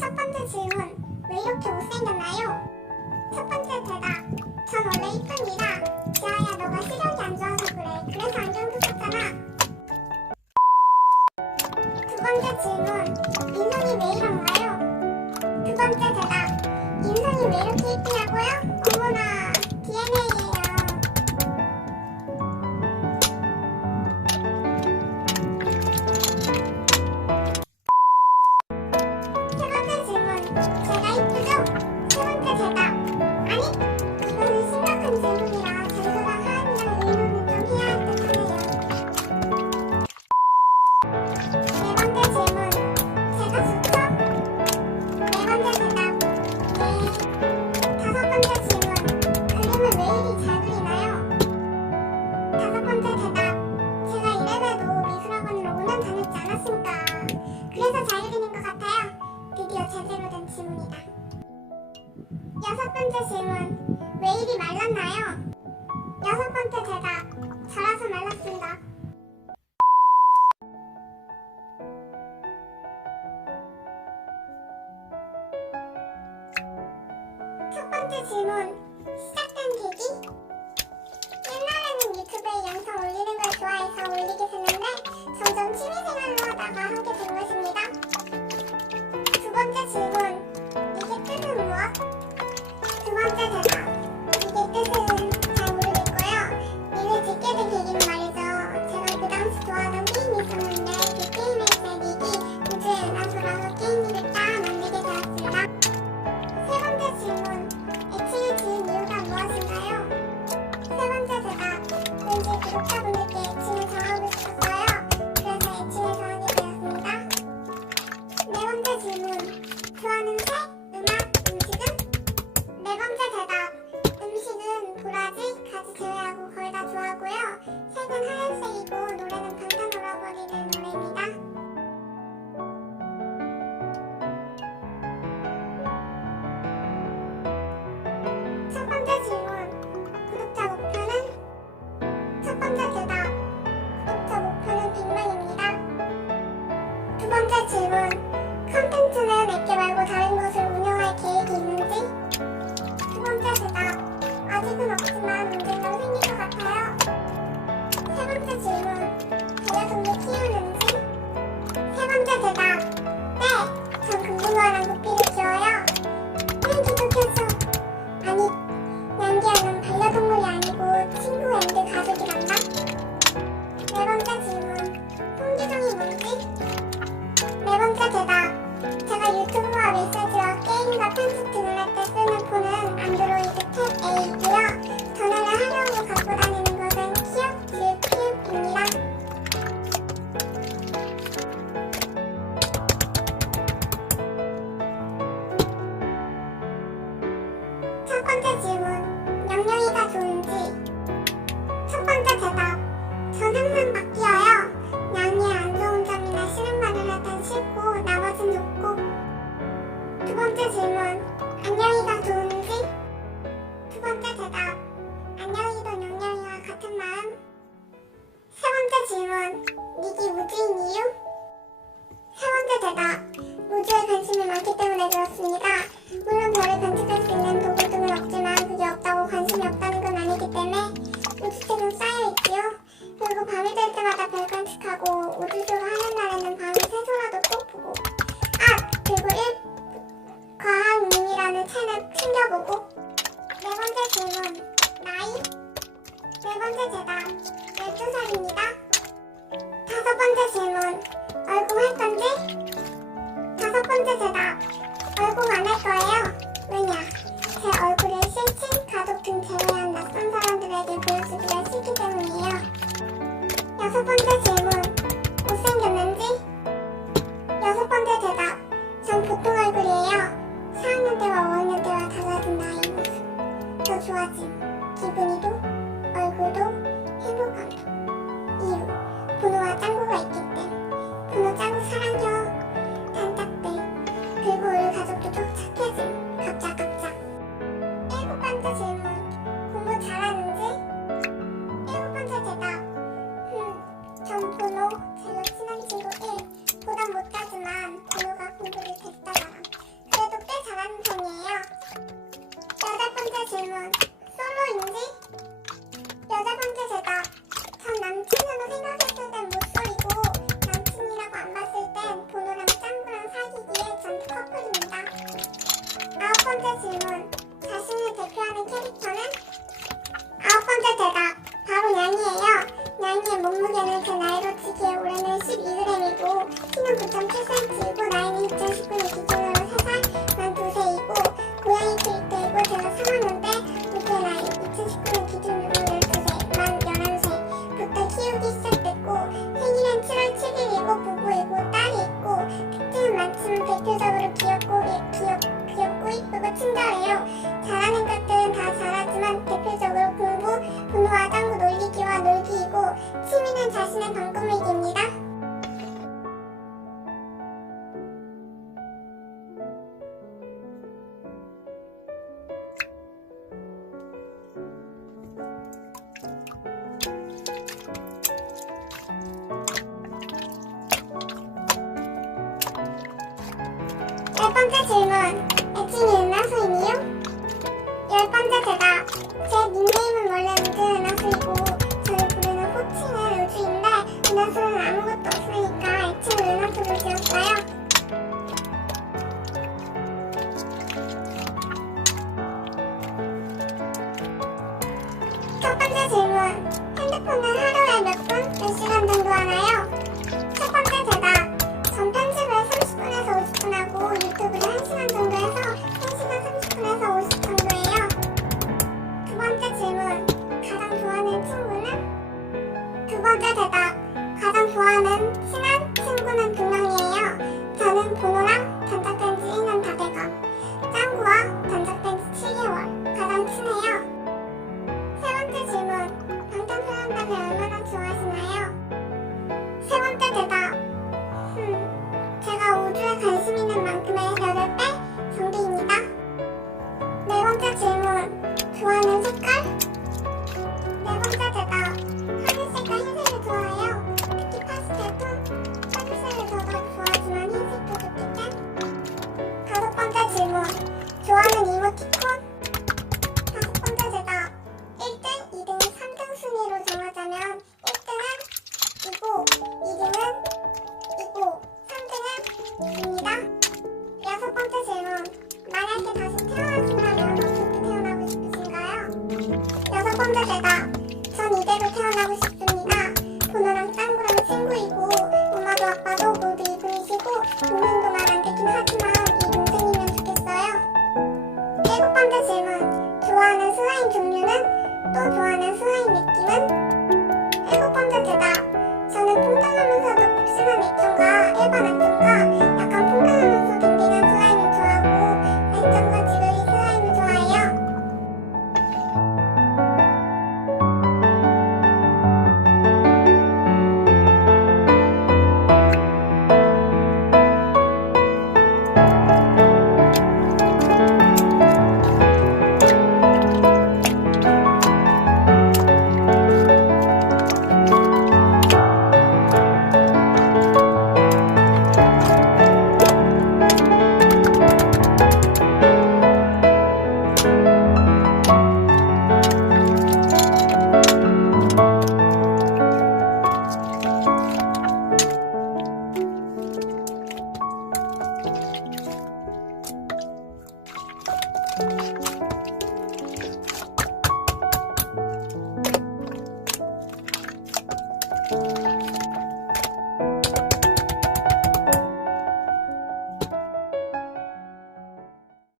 첫 번째 질문, 왜 이렇게 못생겼나요? 첫 번째 대답, 전 원래 이쁩니다. 지아야, 너가 시력이 안 좋아서 그래. 그래서 안경도 썼잖아. 두 번째 질문, 인성이 왜 이런가요? 두 번째 대답, 인성이 왜 이렇게 이쁘냐고요? 어머나, DNA예요. 세 번째 질문, 제가 이쁘죠? 세 번째 대답, 아니, 이거는 심각한 질문이라 장소가 하안이랑 의논을 좀 해야 할 듯하네요. 네 번째 질문, 제가 좋죠? 네 번째 대답, 네. 다섯 번째 질문, 그림을 왜 이리 잘 그리나요? 다섯 번째 대답, 제가 이래봬도 미술학원을 5년 다녔지 않았습니까? 그래서 잘 그리는 것 같아요. 드디어 제대로 된 질문이다. 여섯 번째 질문, 왜 이리 말랐나요? 여섯 번째 대답, 자라서 말랐습니다. 첫 번째 질문, 시작된 계기? 옛날에는 유튜브에 영상 올리는 걸 좋아해서 올리게 됐는데 점점 취미생활로 하다가 하게 된 것입니다. 두 번째 질문, 이게 뜻은 무엇? 두 번째 대답, 이게 뜻은 잘 모르겠고요. 이를 짓게 된 계기는 말이죠. 제가 그 당시 좋아하던 게임이 있었는데 그 게임의 제목이 우주의은하수라서 게임기를 딱 만들게 되었습니다. 세 번째 질문, 애칭을 지은 이유가 무엇인가요? 세 번째 대답, 왠지 구독자분들께 애칭을 정하고 싶었어요. 그래서 애칭을 정하게 되었습니다. 네 번째 질문, 좋아하는 색, 음악, 음식은? 네 번째 대답, 음식은 도라지, 가지 제외하고 거의 다 좋아하고요. 색은 하얀색이고 노래는 방탄 놀아버리는 노래입니다. 첫 번째 질문, 구독자 목표는? 첫 번째 대답, 구독자 목표는 100만입니다. 두 번째 질문, 컨텐츠는 액계 말고 다른 것을 운영할 계획이 있는지? 두 번째 대답, 아직은 없지만 언젠가 생길 것 같아요. 세 번째 질문, 반려동물 키우는지? 세 번째 대답, 네! 전 금붕어랑 구피를 키워요. 왜 기독교죠? 아니, 양기야, 넌 반려동물이 아니고 친구 앤드 가족이란다? 네 번째 질문, 홍기종이 뭔지? 네 번째 대답, 제가 유튜브와 메시지와 게임과 편집 등을 할 때 쓰는 폰은 안드로이드 탭 A이고요. 전화를 하려고 갖고 다니는 것은 키읔, 지읒, 피읍입니다. 첫 번째 질문, 영영이가 좋은지? 첫 번째 대답, 전 항상 바뀌어요. 양이 안 좋은 점이나 싫은 말을 할 땐 싫고 나머진 좋고. 두 번째 질문, 안녕이가 좋은지? 두 번째 대답, 안녕이도 영영이와 같은 마음. 세 번째 질문, 니기 우주인 이유? 세 번째 대답, 우주에 관심이 많기 때문에 그렇습니다. 물론 별을 관측할 수 있는 도구 등은 없지만 그게 없다고 관심이 없다는 건 아니기 때문에 우주책은 쌓여있지요. 그리고 밤이 될 때마다 별 관측하고 우주쇼를 하는 날에는 밤에 새소라도 꼭 보고, 그리고 과학님이라는 채널 챙겨보고. 네 번째 질문, 나이? 네 번째 대답, 12살입니다. 다섯 번째 질문, 얼공 할 건지? 다섯 번째 대답, 얼공 안 할 거예요. 왜냐? 제 얼굴을 싫친 가족 등 제외한 낯선 사람들에게 보여주기가 싫기 때문이에요. 여섯 번째 질문, 못생겼는지? 여섯 번째 대답, 전 보통 얼굴이에요. 4학년 때와 5학년 때와 달라진 나의 모습. 더 좋아짐, 기분이도, 얼굴도, 행복감도. 이유, 번호와 짱구가 있기 땐. 번호 짱구 사랑요. 단짝대. 그리고 우리 가족도 더 착해짐. 갑작. 일곱 번째 질문, 공부 잘하는지? 일곱 번째 대답, 전 번호, 제일 친한 친구 1. 보단 못하지만 번호가 공부를 됐다더라. 되는 제 나이로 치기에 올해는 12g이고 키는 9.7cm이고 나이는 2019년 기준으로 3살, 만 2세이고 고양이 캐릭터이고 제가 3학년때 목표의 나이 2019년 기준으로 12세, 만 11세부터 키우기 시작됐고 생일은 7월 7일이고 부부이고 딸이 있고 특징은 많지만 대표적으로 귀엽고 이쁘고 친절해요. 잘하는 것들은 다 잘하지만 대표적으로 공부, 분노와 짱구 놀리기와 놀기이고 취미는 자신의 방구물기입니다. 열 번째 질문, 우주의은하수이니요? 열 번째 대답, 제 닉네임은 원래 우주의은하수이고 저를 부르는 호칭은 우주인데 은하수는 아무것도 없으니까 애칭 은하수를 지었어요. 첫 번째 질문, 핸드폰은 하루에 몇 분, 몇 시간 정도 하나요? 첫 번째 대답, 전 편집을 30분에서 50분 하고 유튜브를 1시간 정도 해서 1시간 30분에서 50 정도예요. 두 번째 질문, 가장 좋아하는 친구는? 두 번째 대답, 가장 좋아하는 친한 친구는 2명이에요. 저는 번호랑 단짝된지 1년 다 돼가, 짱구와 단짝된지 7개월, 가장 친해요. 세 번째 질문, 방탄소년단을 얼마나 좋아하시나요? 세 번째 대답, 제가 우주에 관심 있는 만큼의 8배 정도입니다. 네 번째 질문, 좋아하는 색깔? 네 번째 대답, 하늘색과 흰색을 좋아해요. 특히 파스텔 톤, 하늘색을 더더욱 좋아하지만 흰색도 좋겠지? 다섯 번째 질문, 좋아하는 이모티콘? 다섯 번째 대답, 1등, 2등, 3등 순위로 정하자면 1등은 이고, 2등은 이고, 3등은 입니다. 여섯 번째 질문, 만약에 다시 태어나신다면 어떻게 태어나고 싶으신가요? 여섯 번째 대답, 전 이대로 태어나고 싶습니다. 번호랑 짱구랑 친구이고 엄마도 아빠도 모두 이분이시고 동생도 말 안 듣긴 하지만 이 동생이면 좋겠어요. 일곱 번째 질문, 좋아하는 슬라임 종류는? 또 좋아하는 슬라임 느낌은? 일곱 번째 대답, 저는 퐁당하면서도 복숭아 액정과 일반 액정과 약간 퐁당하면서 댕댕한 슬라임을 좋아하고 액정과 지그리 슬라임을 좋아해요.